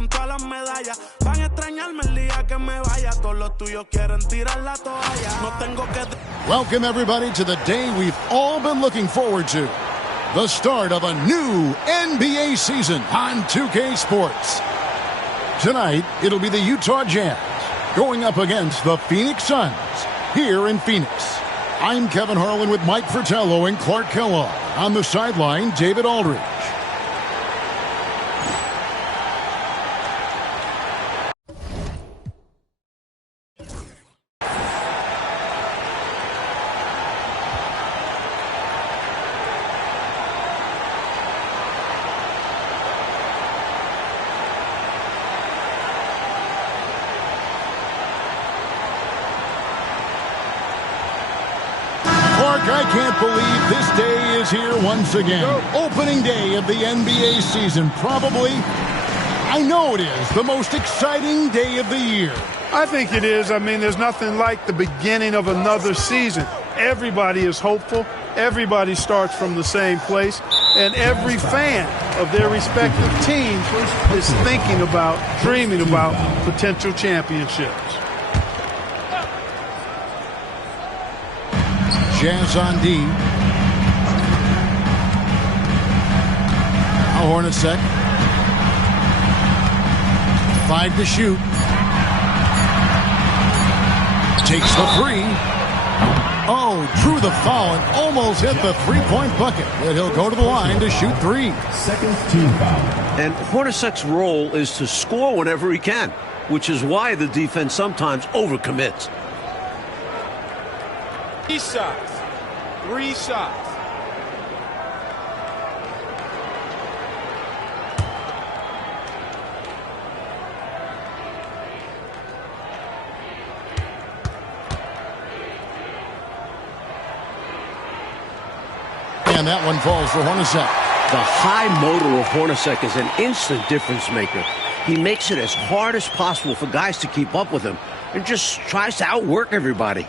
con todas las medallas. Van a extrañarme el día que me vaya. Todos los tuyos quieren tirar la toalla. No tengo que... Welcome everybody to the day we've all been looking forward to. The start of a new NBA season on 2K Sports. Tonight, it'll be the Utah Jazz going up against the Phoenix Suns here in Phoenix. I'm Kevin Harlan with Mike Fratello and Clark Kellogg. On the sideline, David Aldridge. I can't believe this day is here once again. Opening day of the NBA season. Probably, I know it is, the most exciting day of the year. I think it is. I mean, there's nothing like the beginning of another season. Everybody is hopeful. Everybody starts from the same place. And every fan of their respective teams is thinking about, dreaming about potential championships. Jazz on D. Now Hornacek. 5 to shoot. Takes the three. Oh, drew the foul and almost hit the three-point bucket. But he'll go to the line to shoot 3. Second team foul. And Hornacek's role is to score whenever he can, which is why the defense sometimes overcommits. 3 shots. 3 shots. And that one falls for Hornacek. The high motor of Hornacek is an instant difference maker. He makes it as hard as possible for guys to keep up with him and just tries to outwork everybody.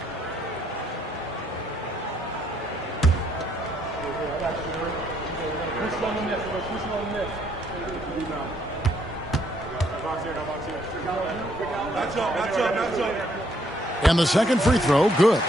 And the second free throw, good.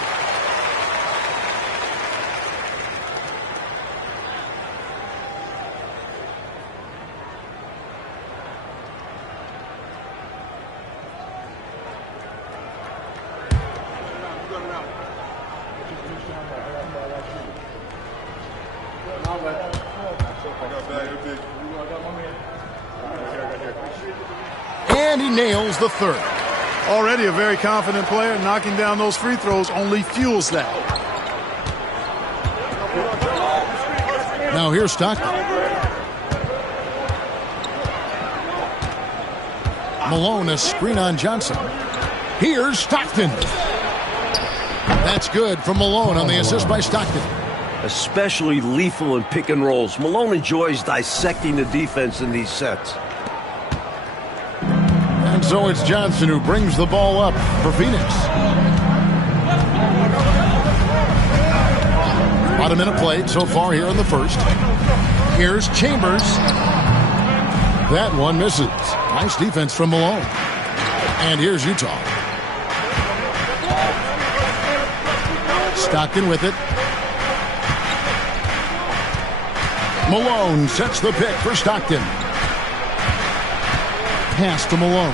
And he nails the third. Already a very confident player. Knocking down those free throws only fuels that. Now here's Stockton. Malone, a screen on Johnson. Here's Stockton. That's good from Malone on the assist by Stockton. Especially lethal in pick and rolls. Malone enjoys dissecting the defense in these sets. And so it's Johnson who brings the ball up for Phoenix. About a minute played so far here in the first. Here's Chambers. That one misses. Nice defense from Malone. And here's Utah. Stockton with it. Malone sets the pick for Stockton. Pass to Malone.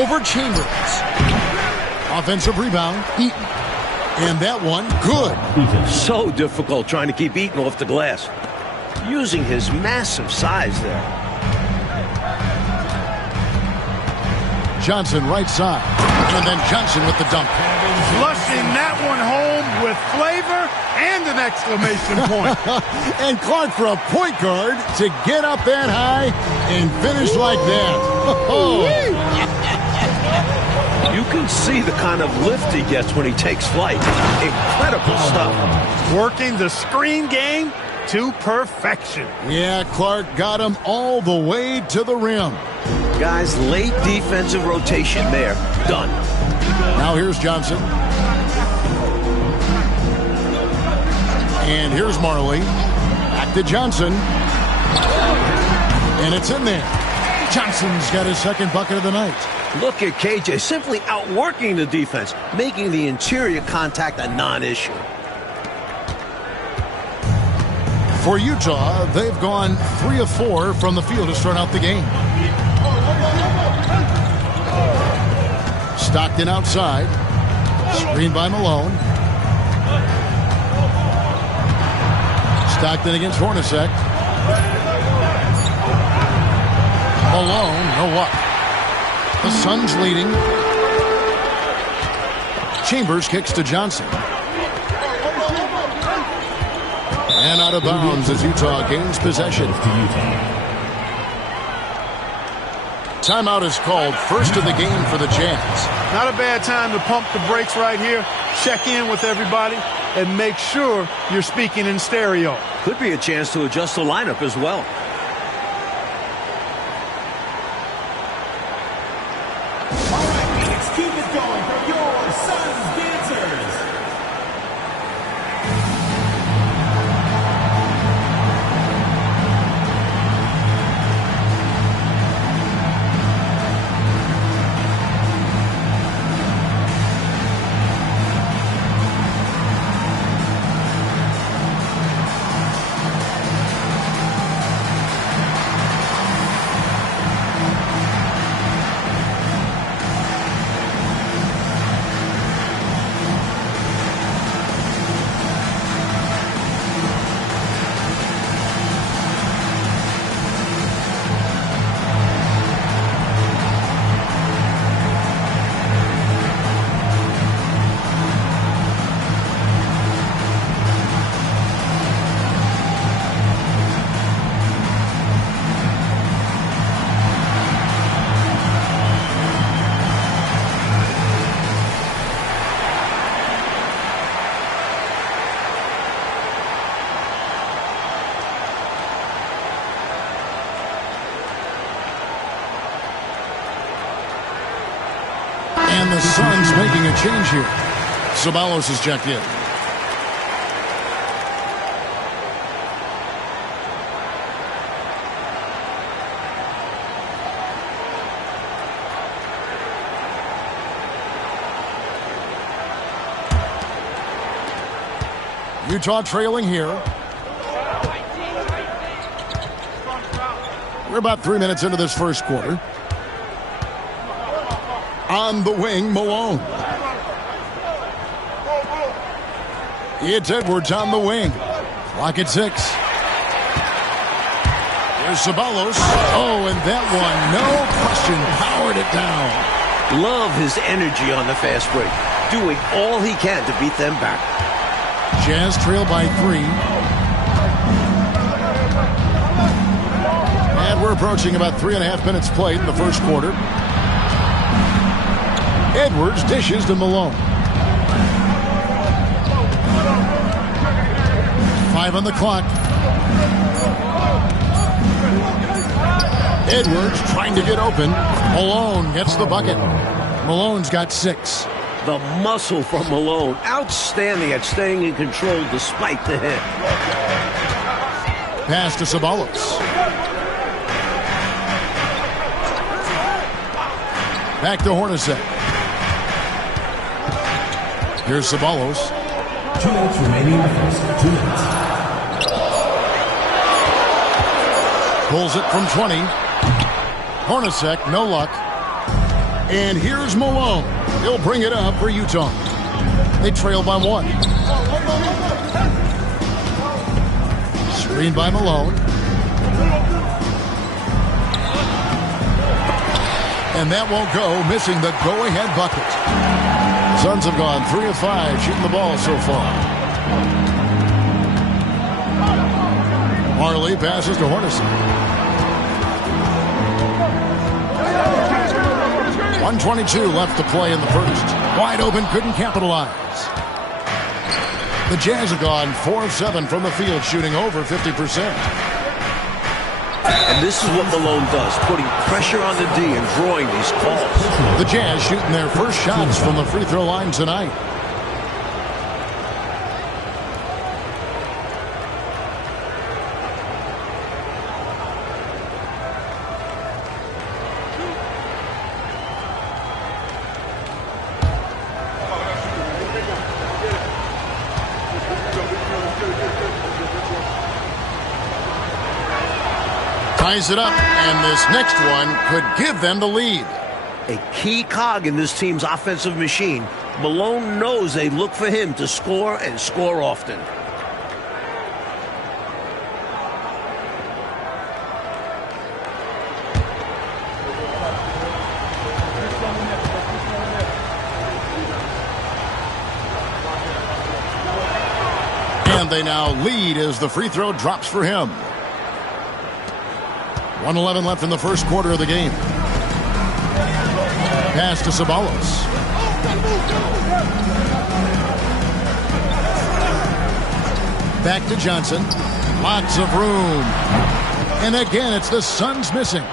Over Chambers. Offensive rebound. Eaton. And that one, good. So difficult trying to keep Eaton off the glass. Using his massive size there. Johnson right side. And then Johnson with the dunk. Flushing that one home with flavor and an exclamation point. And Clark for a point guard to get up that high and finish like that. You can see the kind of lift he gets when he takes flight. Incredible stuff. Working the screen game to perfection. Yeah, Clark got him all the way to the rim. Guys, late defensive rotation there. Done. Now here's Johnson. And here's Marley. Back to Johnson. And it's in there. Johnson's got his second bucket of the night. Look at KJ simply outworking the defense, making the interior contact a non-issue. For Utah, they've gone 3 of 4 from the field to start out the game. Stockton outside. Screen by Malone. Stockton against Hornacek. Malone, no luck. The Suns leading. Chambers kicks to Johnson. And out of bounds as Utah gains possession. Timeout is called, first of the game for the Jazz. Not a bad time to pump the brakes right here. Check in with everybody and make sure you're speaking in stereo. Could be a chance to adjust the lineup as well. All right, Phoenix, keep it going for your Suns dancers. And the Suns making a change here. Ceballos is checked in. Utah trailing here. We're about 3 minutes into this first quarter. On the wing, Malone. It's Edwards on the wing. Clock at 6. Here's Ceballos. Oh, and that one, no question, powered it down. Love his energy on the fast break, doing all he can to beat them back. Jazz trail by 3. And we're approaching about 3.5 minutes played in the first quarter. Edwards dishes to Malone. 5 on the clock. Edwards trying to get open. Malone gets the bucket. Malone's got 6. The muscle from Malone, outstanding at staying in control despite the hit. Pass to Ceballos. Back to Hornacek. Here's Ceballos. 2 minutes remaining in the first. 2 minutes. Pulls it from 20. Hornacek, no luck. And here's Malone. He'll bring it up for Utah. They trail by 1. Screen by Malone. And that won't go, missing the go-ahead bucket. Suns have gone 3 of 5 shooting the ball so far. Marley passes to Hornacek. 1:22 left to play in the first. Wide open, couldn't capitalize. The Jazz have gone 4 of 7 from the field, shooting over 50%. And this is what Malone does, putting pressure on the D and drawing these calls. The Jazz shooting their first shots from the free throw line tonight. ties it up, and this next one could give them the lead. A key cog in this team's offensive machine. Malone knows they look for him to score and score often. And they now lead as the free throw drops for him. 1:11 left in the first quarter of the game. Pass to Ceballos. Back to Johnson. Lots of room. And again, it's the Suns missing.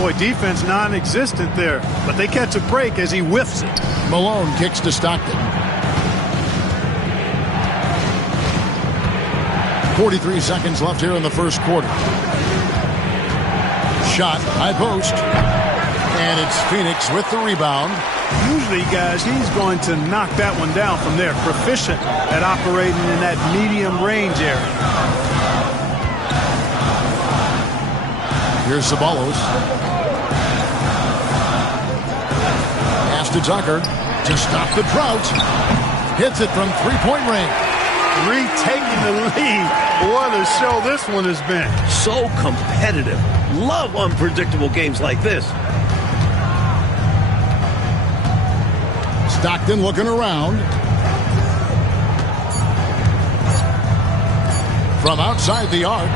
Boy, defense non-existent there, but they catch a break as he whiffs it. Malone kicks to Stockton. 43 seconds left here in the first quarter. Shot, high post. And it's Phoenix with the rebound. Usually, guys, he's going to knock that one down from there. Proficient at operating in that medium range area. Here's Ceballos. Pass to Tucker to stop the drought. Hits it from three-point range. Retaking the lead. What a show this one has been. So competitive. Love unpredictable games like this. Stockton looking around. From outside the arc.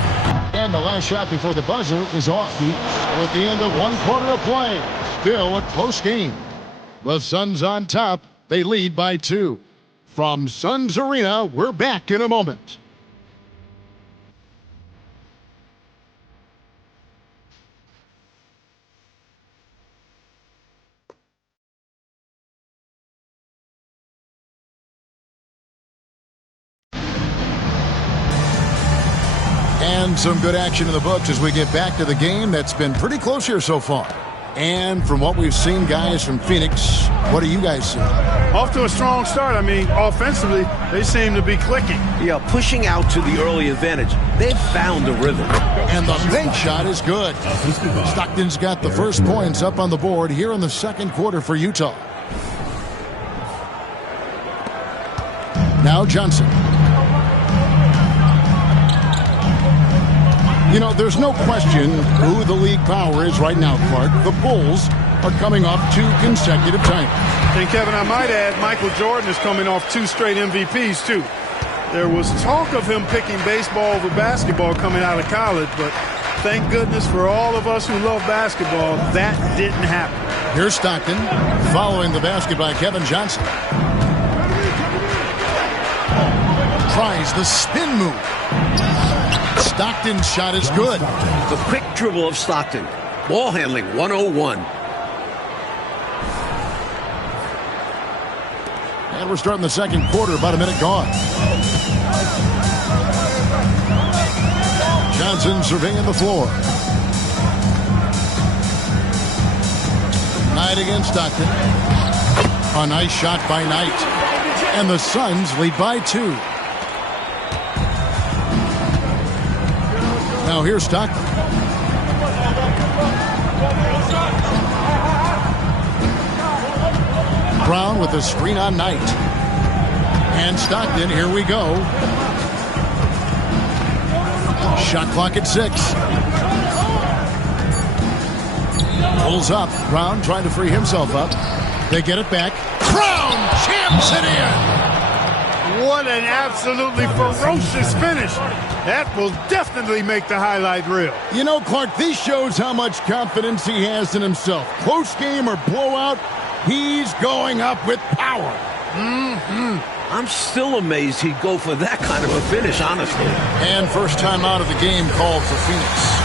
And the last shot before the buzzer is off at the end of one quarter of play. Still a close game. The Suns on top. They lead by 2. From Suns Arena, we're back in a moment. And some good action in the books as we get back to the game that's been pretty close here so far. And from what we've seen, guys, from Phoenix, what do you guys see? Off to a strong start. I mean, offensively, they seem to be clicking. Yeah, pushing out to the early advantage. They've found a rhythm. And the bank shot is good. Stockton's got the first points up on the board here in the second quarter for Utah. Now Johnson. You know, there's no question who the league power is right now, Clark. The Bulls are coming off 2 consecutive titles. And, Kevin, I might add, Michael Jordan is coming off 2 straight MVPs, too. There was talk of him picking baseball over basketball coming out of college, but thank goodness for all of us who love basketball, that didn't happen. Here's Stockton following the basket by Kevin Johnson. Tries the spin move. Stockton's shot is good. The quick dribble of Stockton. Ball handling 101. And we're starting the second quarter, about a minute gone. Johnson surveying the floor. Knight against Stockton. A nice shot by Knight. And the Suns lead by 2. Now here's Stockton. Brown with the screen on Knight. And Stockton, here we go. Shot clock at 6. Pulls up. Brown trying to free himself up. They get it back. Brown champs it in. What an absolutely ferocious finish. That will definitely make the highlight reel. You know, Clark, this shows how much confidence he has in himself. Close game or blowout, he's going up with power. I'm still amazed he'd go for that kind of a finish, honestly. And first time out of the game called for Phoenix.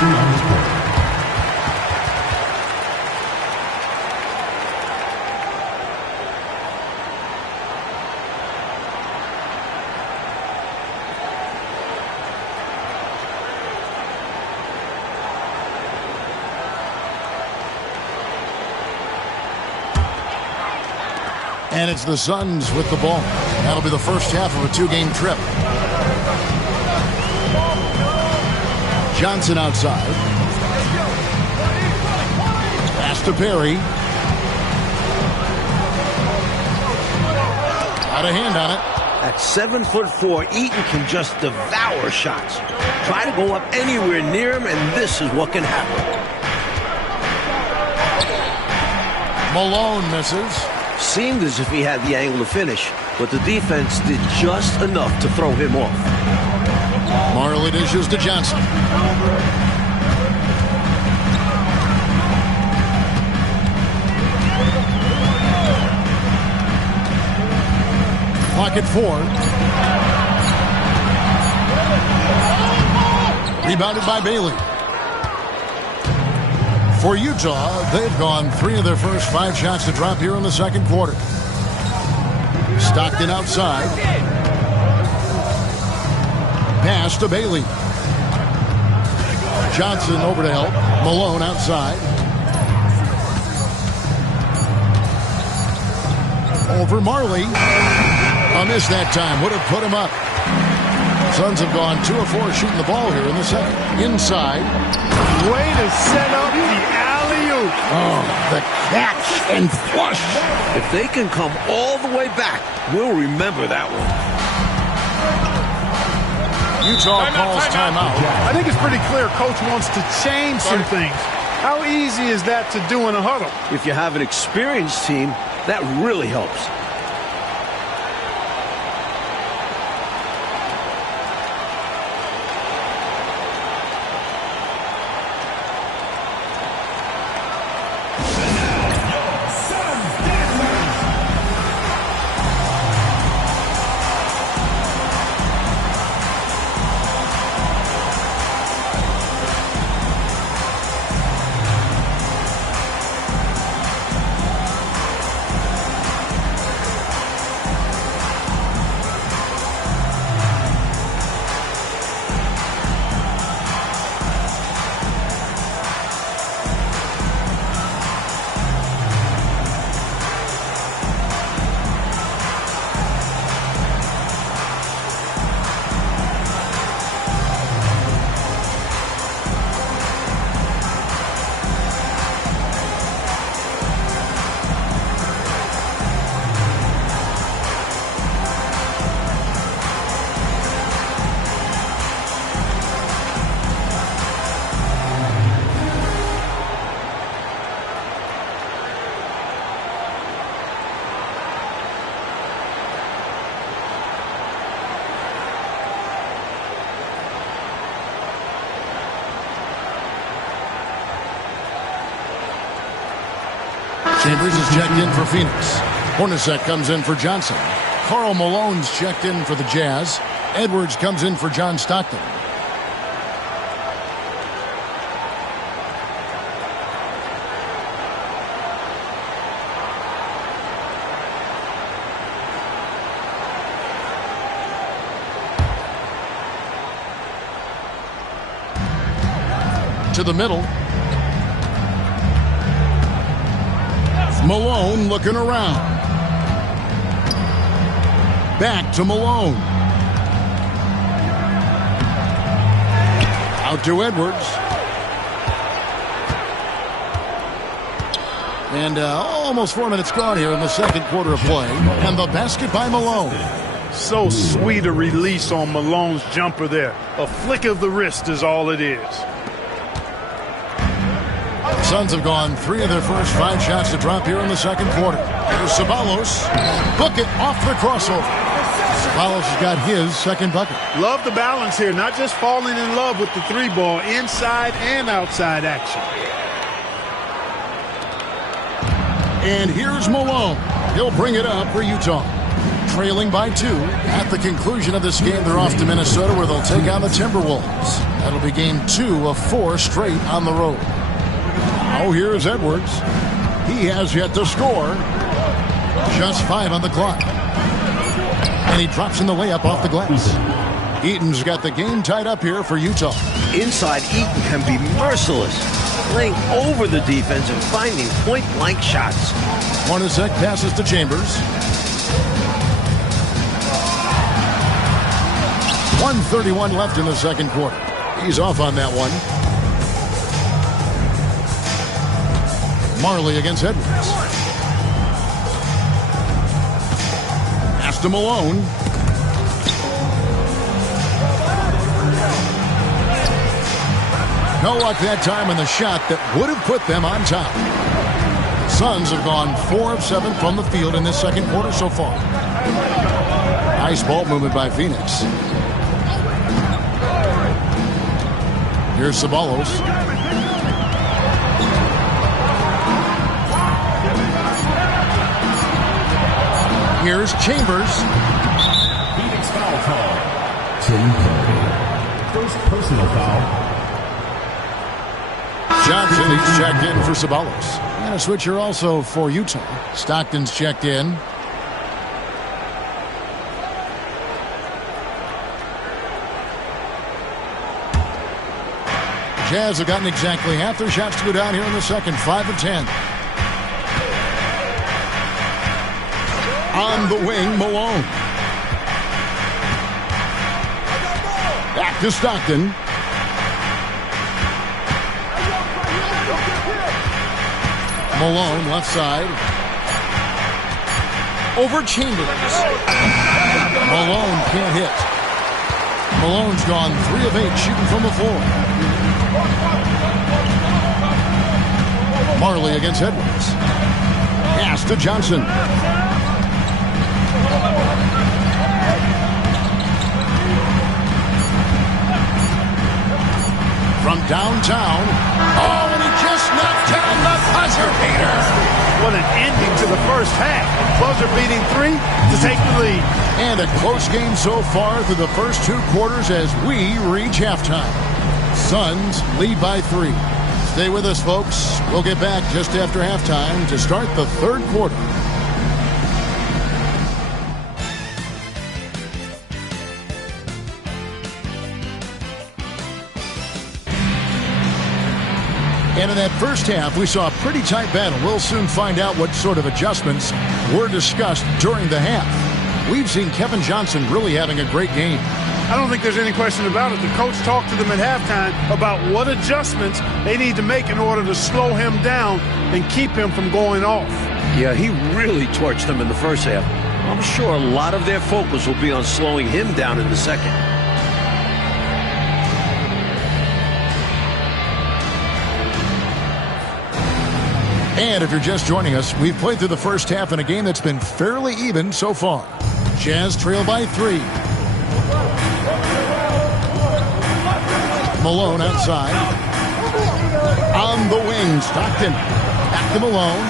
referee on this play. And it's the Suns with the ball. That'll be the first half of a two-game trip. Johnson outside. Pass to Perry. Got a hand on it. At 7'4", Eaton can just devour shots. Try to go up anywhere near him, and this is what can happen. Malone misses. Seemed as if he had the angle to finish, but the defense did just enough to throw him off. Marley dishes to Johnson. Pocket four. Rebounded by Bailey. For Utah, they've gone 3 of their first 5 shots to drop here in the second quarter. Stockton outside. Pass to Bailey. Johnson over to help. Malone outside. Over Marley. A miss that time. Would have put him up. Suns have gone 2 of 4 shooting the ball here in the second. Inside. Way to set up the alley-oop. Oh, the catch and flush. If they can come all the way back, we'll remember that one. Utah calls timeout. I think it's pretty clear Coach wants to change some things. How easy is that to do in a huddle? If you have an experienced team, that really helps. Chambers is checked in for Phoenix. Hornacek comes in for Johnson. Karl Malone's checked in for the Jazz. Edwards comes in for John Stockton. To the middle. Malone looking around. Back to Malone. Out to Edwards. And almost 4 minutes gone here in the second quarter of play. And the basket by Malone. So sweet a release on Malone's jumper there. A flick of the wrist is all it is. Suns have gone 3 of their first 5 shots to drop here in the second quarter. Here's Ceballos. Book it off the crossover. Ceballos has got his second bucket. Love the balance here. Not just falling in love with the 3-ball, inside and outside action. And here's Malone. He'll bring it up for Utah. trailing by 2. At the conclusion of this game, they're off to Minnesota, where they'll take on the Timberwolves. That'll be game 2 of 4 straight on the road. Oh, here's Edwards. He has yet to score. Just 5 on the clock. And he drops in the layup off the glass. Eaton's got the game tied up here for Utah. Inside, Eaton can be merciless, laying over the defense and finding point-blank shots. Hornacek passes to Chambers. 1:31 left in the second quarter. He's off on that one. Marley against Edwards. Pass to Malone. No luck that time on the shot that would have put them on top. Suns have gone 4 of 7 from the field in this second quarter so far. Nice ball movement by Phoenix. Here's Ceballos. Here's Chambers. Phoenix foul call. Tim Curry. First personal foul. Johnson, he's checked in for Ceballos. And a switcher also for Utah. Stockton's checked in. Jazz have gotten exactly half their shots to go down here in the second. 5 of 10. On the wing, Malone. Back to Stockton. Malone, left side. Over Chambers. Malone can't hit. Malone's gone 3 of 8 shooting from the floor. Marley against Edwards. Pass to Johnson. From downtown. Oh, and he just knocked down the buzzer beater. What an ending to the first half. Buzzer beating 3 to take the lead. And a close game so far through the first 2 quarters as we reach halftime. Suns lead by 3. Stay with us, folks. We'll get back just after halftime to start the third quarter. And in that first half, we saw a pretty tight battle. We'll soon find out what sort of adjustments were discussed during the half. We've seen Kevin Johnson really having a great game. I don't think there's any question about it. The coach talked to them at halftime about what adjustments they need to make in order to slow him down and keep him from going off. Yeah, he really torched them in the first half. I'm sure a lot of their focus will be on slowing him down in the second. And if you're just joining us, we've played through the first half in a game that's been fairly even so far. Jazz trail by 3. Malone outside. On the wing, Stockton. Back to Malone.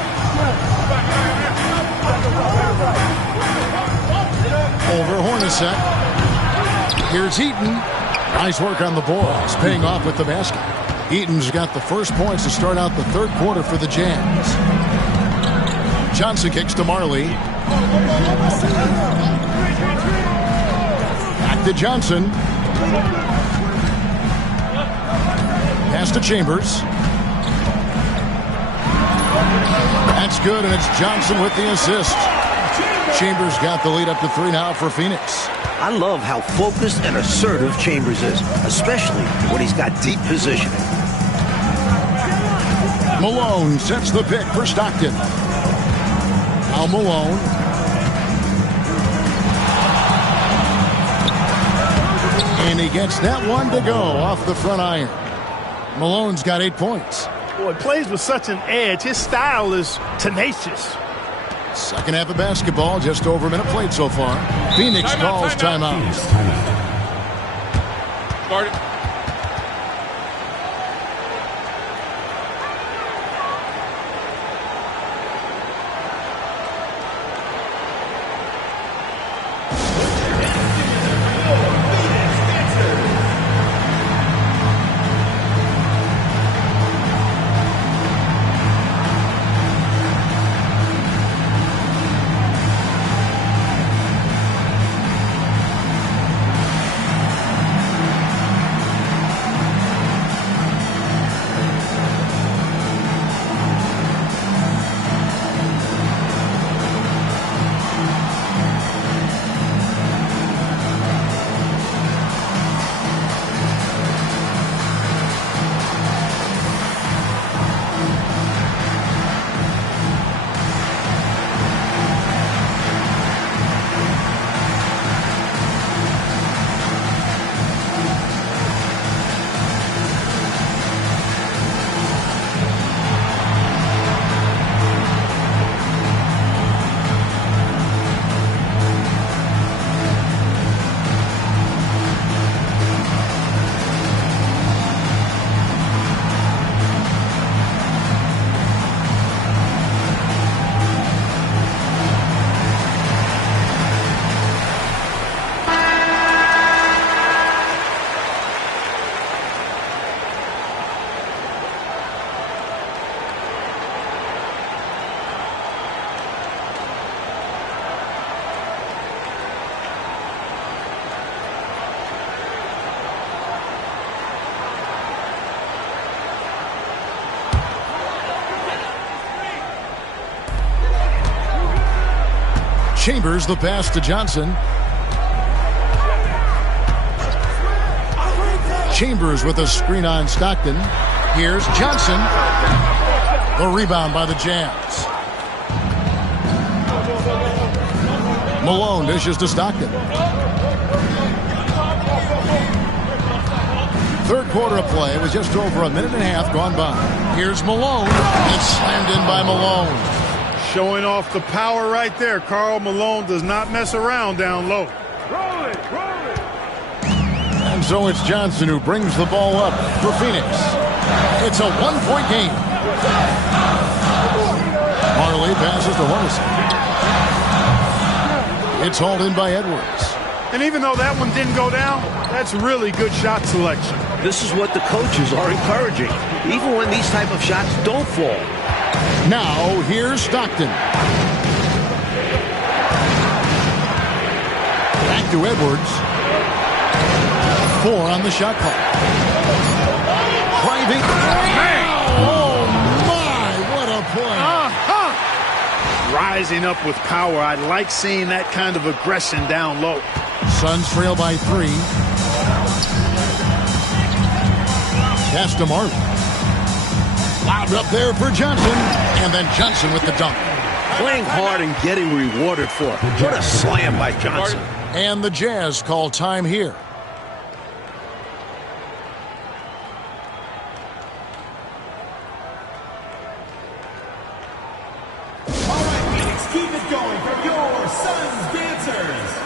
Over Hornacek. Here's Eaton. Nice work on the board. He's paying off with the basket. Eaton's got the first points to start out the third quarter for the Jazz. Johnson kicks to Marley. Back to Johnson. Pass to Chambers. That's good, and it's Johnson with the assist. Chambers got the lead up to 3 now for Phoenix. I love how focused and assertive Chambers is, especially when he's got deep positioning. Malone sets the pick for Stockton. Now Malone. And he gets that one to go off the front iron. Malone's got 8 points. Boy, plays with such an edge. His style is tenacious. Second half of basketball, just over a minute played so far. Phoenix calls timeout. Guard. Chambers the pass to Johnson. Chambers with a screen on Stockton. Here's Johnson. The rebound by the Jazz. Malone dishes to Stockton. Third quarter of play with just over a minute and a half gone by. Here's Malone. It's slammed in by Malone. Showing off the power right there. Karl Malone does not mess around down low. Roll it, roll it. And so it's Johnson who brings the ball up for Phoenix. It's a one-point game. Marley passes to Hornacek. It's hauled in by Edwards. And even though that one didn't go down, that's really good shot selection. This is what the coaches are encouraging, even when these type of shots don't fall. Now, here's Stockton. Back to Edwards. 4 on the shot clock. Driving. Oh, my, what a play. Rising up with power. I like seeing that kind of aggression down low. Suns trail by 3. Pass to Marley. Loud up there for Johnson. And then Johnson with the dunk. Playing hard and getting rewarded for it. What a slam by Johnson. And the Jazz call time here. All right, Phoenix, keep it going for your Suns dancers.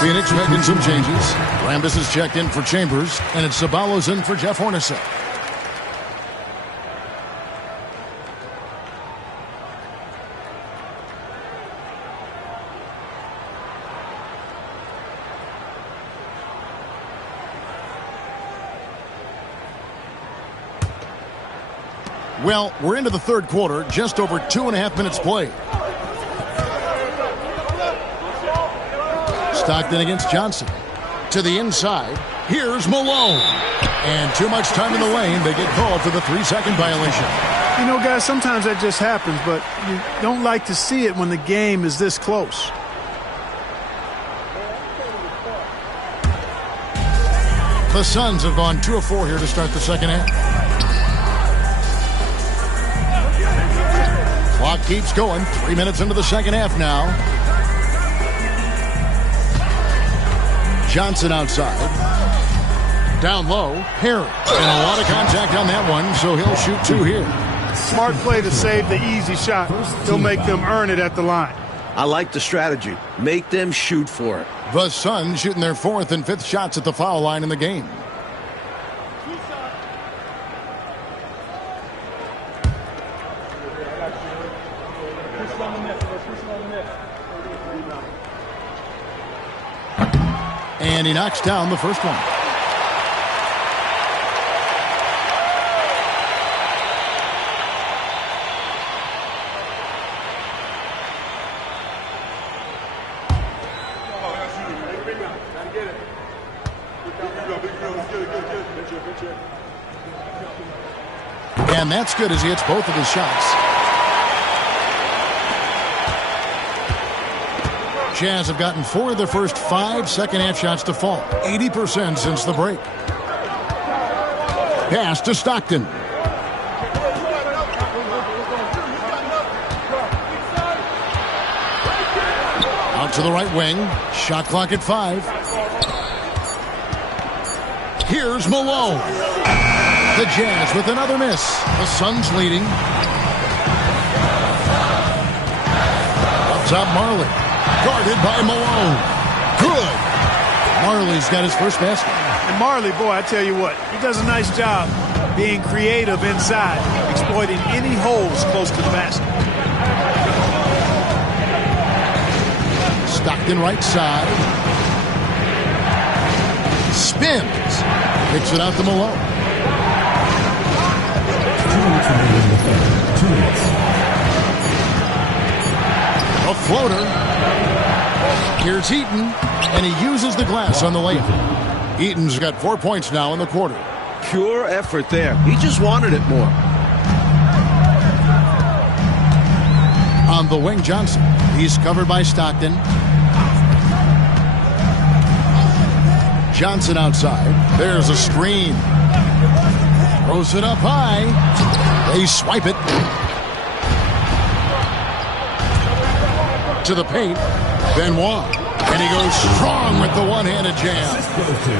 Phoenix making some changes. Rambis is checked in for Chambers, and it's Ceballos in for Jeff Hornacek. Well, we're into the third quarter, just over 2.5 minutes played. Stockton against Johnson. To the inside. Here's Malone. And too much time in the lane. They get called for the 3-second violation. You know, guys, sometimes that just happens, but you don't like to see it when the game is this close. The Suns have gone 2 of 4 here to start the second half. Clock keeps going. 3 minutes into the second half now. Johnson outside. Down low. Harry. And a lot of contact on that one, so he'll shoot 2 here. Smart play to save the easy shot. He'll make them earn it at the line. I like the strategy. Make them shoot for it. The Suns shooting their 4th and 5th shots at the foul line in the game. And he knocks down the first one. And that's good as he hits both of his shots. Jazz have gotten 4 of their first 5 second-half shots to fall. 80% since the break. Pass to Stockton. Out to the right wing. Shot clock at 5. Here's Malone. The Jazz with another miss. The Suns leading. Up top, Marley. Guarded by Malone. Good. Marley's got his first basket. And Marley, boy, I tell you what, he does a nice job being creative inside, exploiting any holes close to the basket. Stockton right side. Spins. Kicks it out to Malone. 2 minutes. A floater. Here's Heaton, and he uses the glass on the layup. Heaton's got 4 points now in the quarter. Pure effort there. He just wanted it more. On the wing, Johnson. He's covered by Stockton. Johnson outside. There's a screen. Throws it up high. They swipe it. To the paint. Benoit. And he goes strong with the one-handed jam.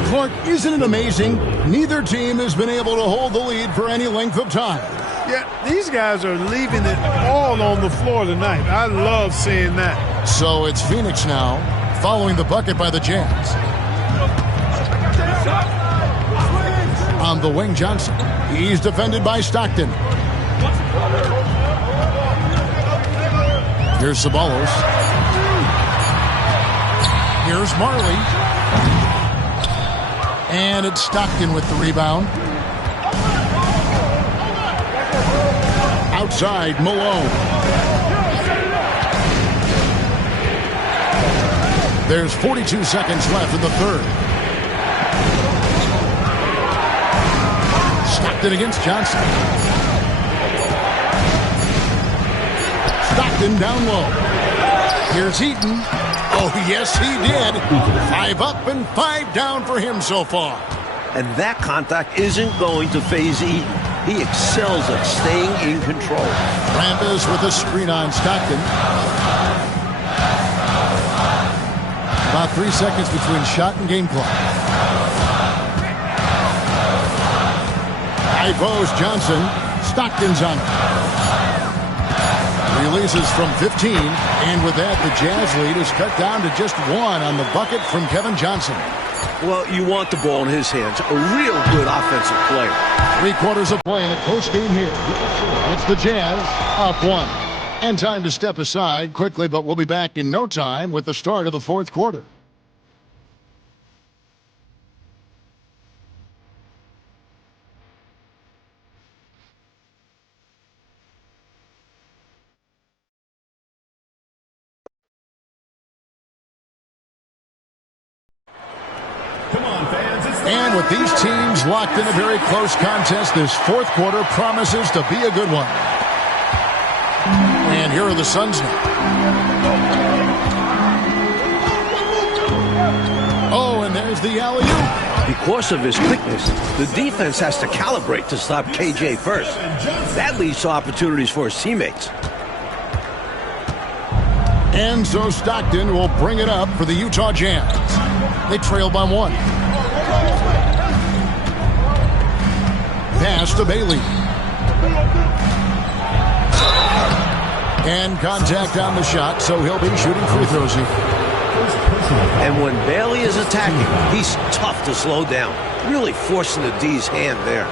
Clark, isn't it amazing? Neither team has been able to hold the lead for any length of time. Yeah, these guys are leaving it all on the floor tonight. I love seeing that. So it's Phoenix now, following the bucket by the Jazz. On the wing, Johnson. He's defended by Stockton. Here's Ceballos. Here's Marley. And it's Stockton with the rebound. Outside, Malone. There's 42 seconds left in the third. Stockton against Johnson. Stockton down low. Here's Heaton. Oh, yes, he did. 5 up and 5 down for him so far. And that contact isn't going to faze Eaton. He excels at staying in control. Rambis with a screen on Stockton. About 3 seconds between shot and game clock. High post, Johnson. Stockton's on it. Releases from 15, and with that, the Jazz lead is cut down to just 1 on the bucket from Kevin Johnson. Well, you want the ball in his hands. A real good offensive player. 3 quarters of play in the close game here. It's the Jazz up 1. And time to step aside quickly, but we'll be back in no time with the start of the fourth quarter. And with these teams locked in a very close contest, this fourth quarter promises to be a good one. And here are the Suns now. Oh, and there's the alley-oop. Because of his quickness, the defense has to calibrate to stop KJ first. That leads to opportunities for his teammates. And so Stockton will bring it up for the Utah Jazz. They trail by 1. Pass to Bailey. And contact on the shot, so he'll be shooting free throws here. And when Bailey is attacking, he's tough to slow down. Really forcing the D's hand there.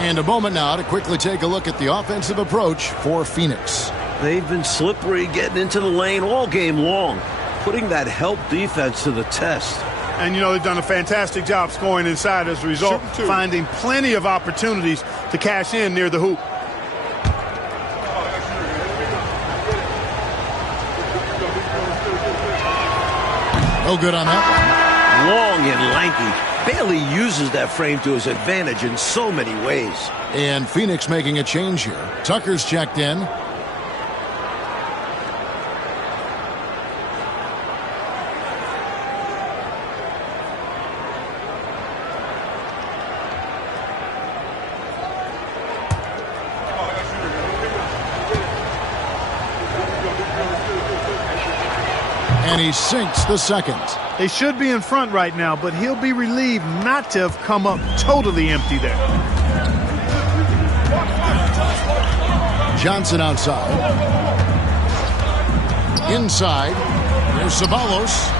And a moment now to quickly take a look at the offensive approach for Phoenix. They've been slippery getting into the lane all game long, putting that help defense to the test. And, you know, they've done a fantastic job scoring inside as a result, finding plenty of opportunities to cash in near the hoop. No good on that one. Long and lanky. Bailey uses that frame to his advantage in so many ways. And Phoenix making a change here. Tucker's checked in. And he sinks the second. They should be in front right now, but he'll be relieved not to have come up totally empty there. Johnson outside. Inside. There's Ceballos.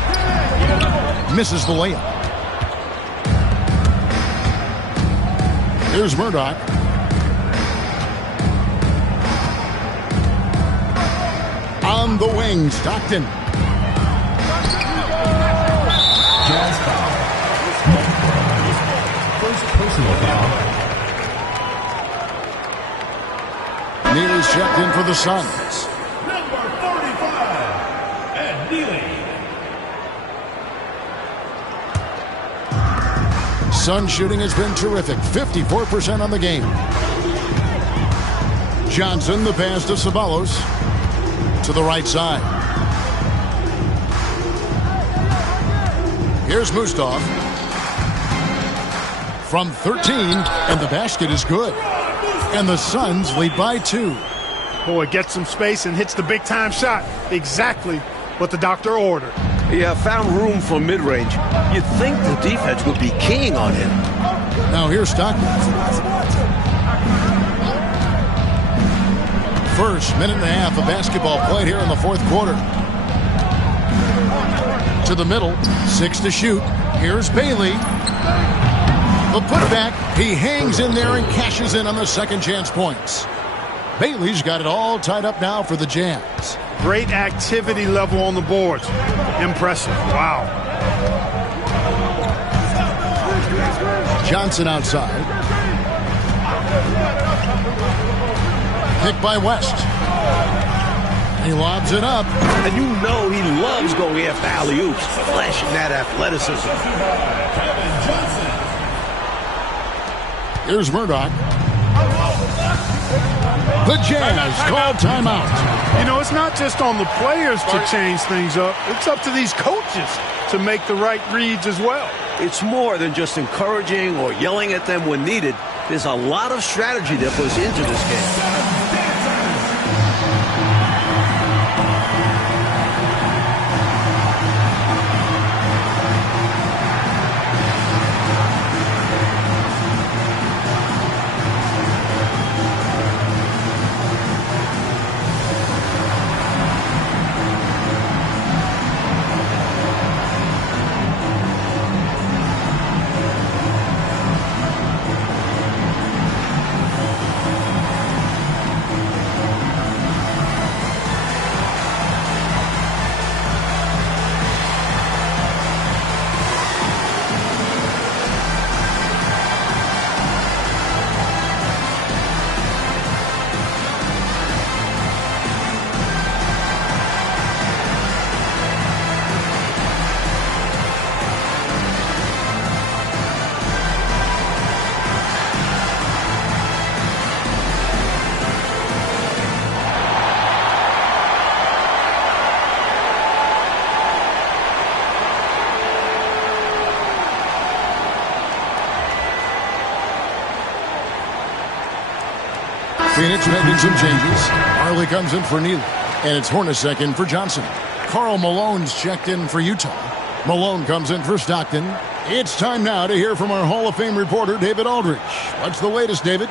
Misses the layup. Here's Murdoch. On the wing, Stockton. Jazz foul. First personal foul. Neely's checked in for the Suns. Number 45, Ed Neely. Sun shooting has been terrific. 54% on the game. Johnson, the pass to Ceballos. To the right side. Here's Mustaf. From 13, and the basket is good. And the Suns lead by 2. Boy, gets some space and hits the big-time shot. Exactly what the doctor ordered. Yeah, found room for mid-range. You'd think the defense would be keying on him. Now here's Stockton. First minute and a half of basketball played here in the fourth quarter. To the middle, 6 to shoot. Here's Bailey. The putback, he hangs in there and cashes in on the second chance points. Bailey's got it all tied up now for the Jazz. Great activity level on the boards. Impressive. Wow. Johnson outside. Pick by West. He lobs it up. And you know he loves going after alley-oops, flashing that athleticism. Here's Murdoch. The Jazz call timeout. You know, it's not just on the players to change things up. It's up to these coaches to make the right reads as well. It's more than just encouraging or yelling at them when needed. There's a lot of strategy that goes into this game. Phoenix making some changes. Marley comes in for Neely. And it's Hornacek in for Johnson. Karl Malone's checked in for Utah. Malone comes in for Stockton. It's time now to hear from our Hall of Fame reporter, David Aldridge. What's the latest, David?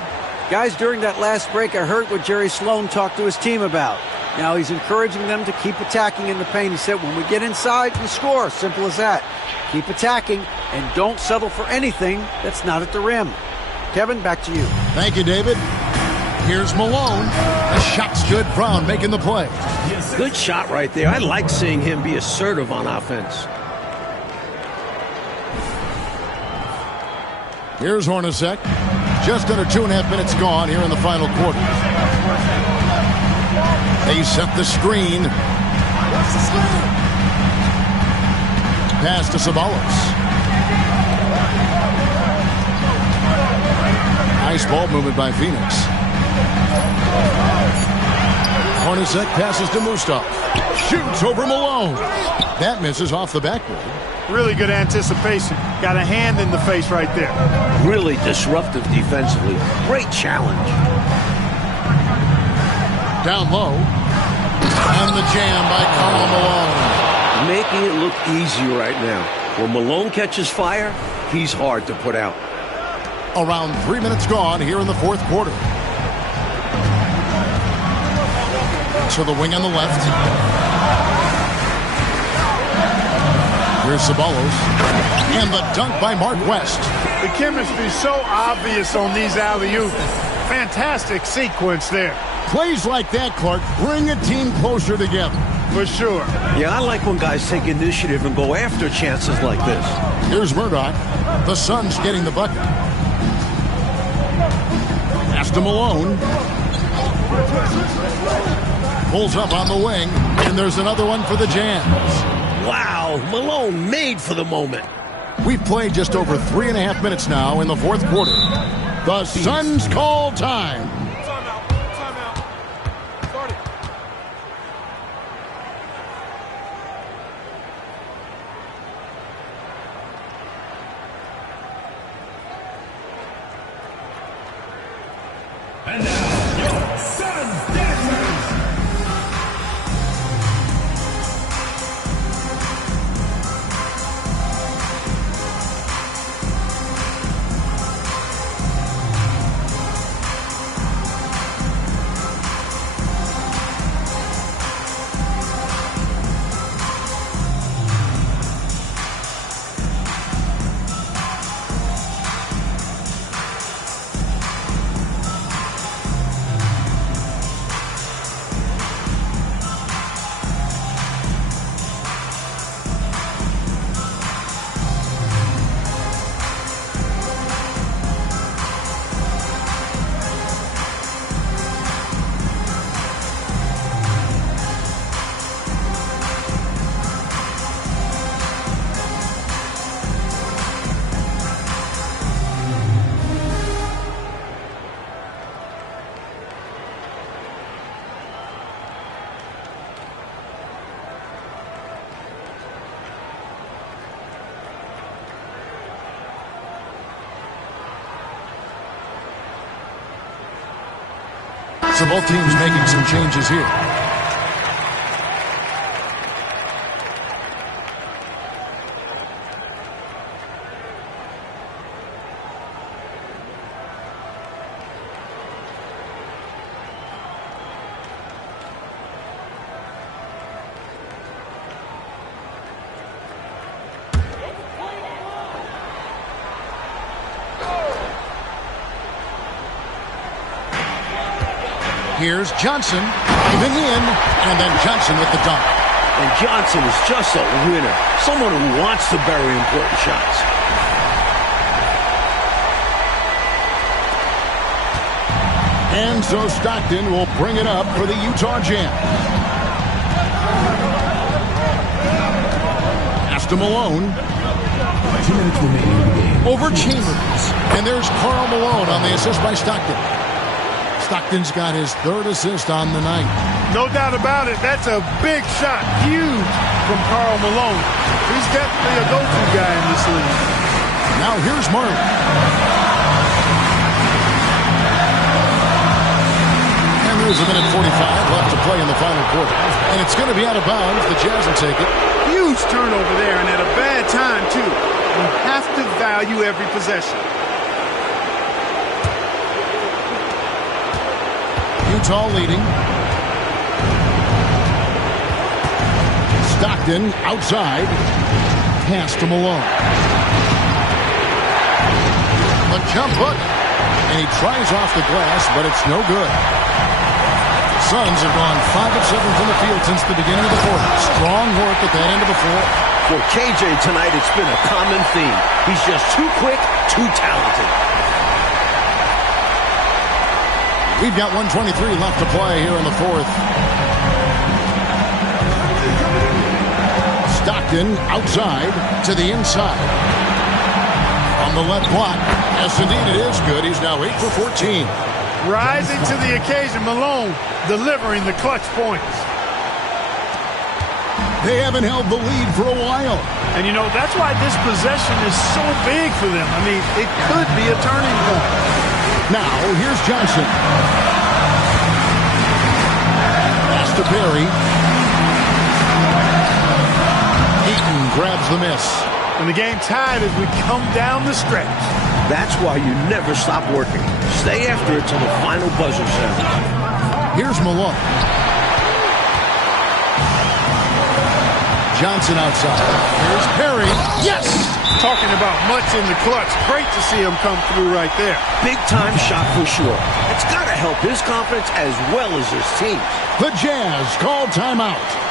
Guys, during that last break, I heard what Jerry Sloan talked to his team about. Now he's encouraging them to keep attacking in the paint. He said, when we get inside, we score. Simple as that. Keep attacking and don't settle for anything that's not at the rim. Kevin, back to you. Thank you, David. Here's Malone. The shot's good. Brown making the play. Good shot right there. I like seeing him be assertive on offense. Here's Hornacek. Just under 2.5 minutes gone here in the final quarter. They set the screen. Pass to Ceballos. Nice ball movement by Phoenix. Hornacek passes to Mustaf. Shoots over Malone. That misses off the backboard. Really good anticipation. Got a hand in the face right there. Really disruptive defensively. Great challenge. Down low. And the jam by Karl Malone. making it look easy right now. When Malone catches fire, he's hard to put out. Around 3 minutes gone here in the fourth quarter. To the wing on the left. Here's Ceballos. And the dunk by Mark West. The chemistry is so obvious on these alley-oops. Fantastic sequence there. Plays like that, Clark, bring a team closer together. For sure. Yeah, I like when guys take initiative and go after chances like this. Here's Murdoch. The Suns getting the bucket. Pass to Malone. Pulls up on the wing, and there's another one for the Jazz. Wow, Malone made for the moment. We've played just over 3.5 minutes now in the fourth quarter. The Suns call time. Timeout. Timeout. Start it. And now, your Suns dancers. So both teams making some changes here. Here's Johnson, giving in, and then Johnson with the dunk. And Johnson is just a winner. Someone who wants to bury important shots. And so Stockton will bring it up for the Utah Jazz. Pass to Malone. 2 minutes remaining in the game. Over Chambers. And there's Karl Malone on the assist by Stockton. Stockton's got his third assist on the night. No doubt about it. That's a big shot. Huge from Karl Malone. He's definitely a go-to guy in this league. Now here's Murray. And there's a minute 45 left to play in the final quarter. And it's going to be out of bounds. The Jazz will take it. Huge turnover there, and at a bad time, too. You have to value every possession. Utah leading. Stockton outside. Pass to Malone. A jump hook. And he tries off the glass, but it's no good. Suns have gone 5 of 7 from the field since the beginning of the quarter. Strong work at that end of the floor. For KJ tonight, it's been a common theme. He's just too quick, too talented. We've got 1:23 left to play here in the fourth. Stockton outside to the inside. On the left block. Yes, indeed, it is good. He's now 8 for 14. Rising to the occasion, Malone delivering the clutch points. They haven't held the lead for a while. And, you know, that's why this possession is so big for them. I mean, it could be a turning point. Now, here's Johnson. Pass to Perry. grabs the miss. And the game tied as we come down the stretch. That's why you never stop working. Stay after it till the final buzzer sounds. Here's Malone. Johnson outside. Here's Perry. Yes! Talking about much in the clutch. Great to see him come through right there. Big-time shot for sure. It's got to help his confidence as well as his team. The Jazz call timeout.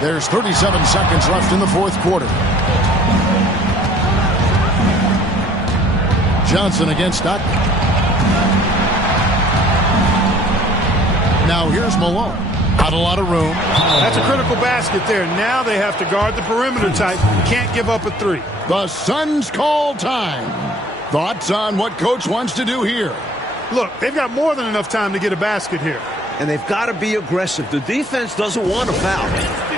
There's 37 seconds left in the fourth quarter. Johnson against Stockton. Now here's Malone. Not a lot of room. That's a critical basket there. Now they have to guard the perimeter tight. Can't give up a three. The Suns call time. Thoughts on what Coach wants to do here? Look, they've got more than enough time to get a basket here. And they've got to be aggressive. The defense doesn't want to foul.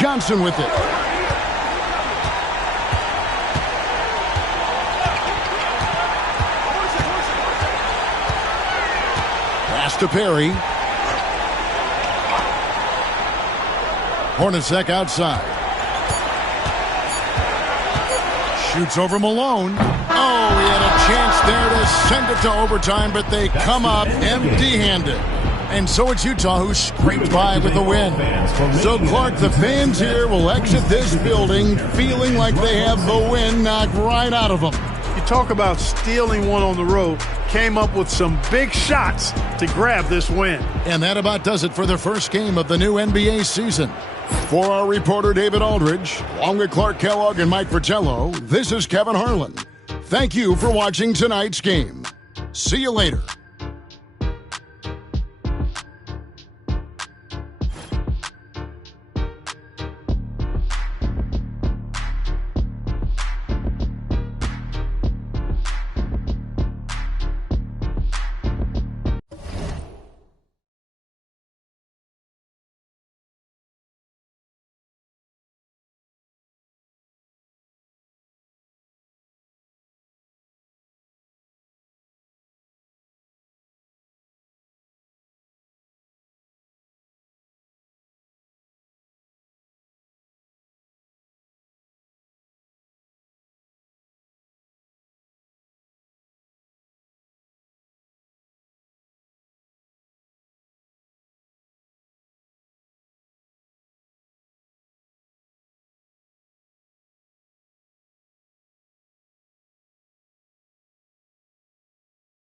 Johnson with it. Pass to Perry. Hornacek outside. Shoots over Malone. Oh, he had a chance there to send it to overtime, but they come up empty-handed. And so it's Utah who scraped by with the win. So, Clark, the fans here will exit this building feeling like they have the win knocked right out of them. You talk about stealing one on the road, came up with some big shots to grab this win. And that about does it for the first game of the new NBA season. For our reporter David Aldridge, along with Clark Kellogg and Mike Fratello, this is Kevin Harlan. Thank you for watching tonight's game. See you later.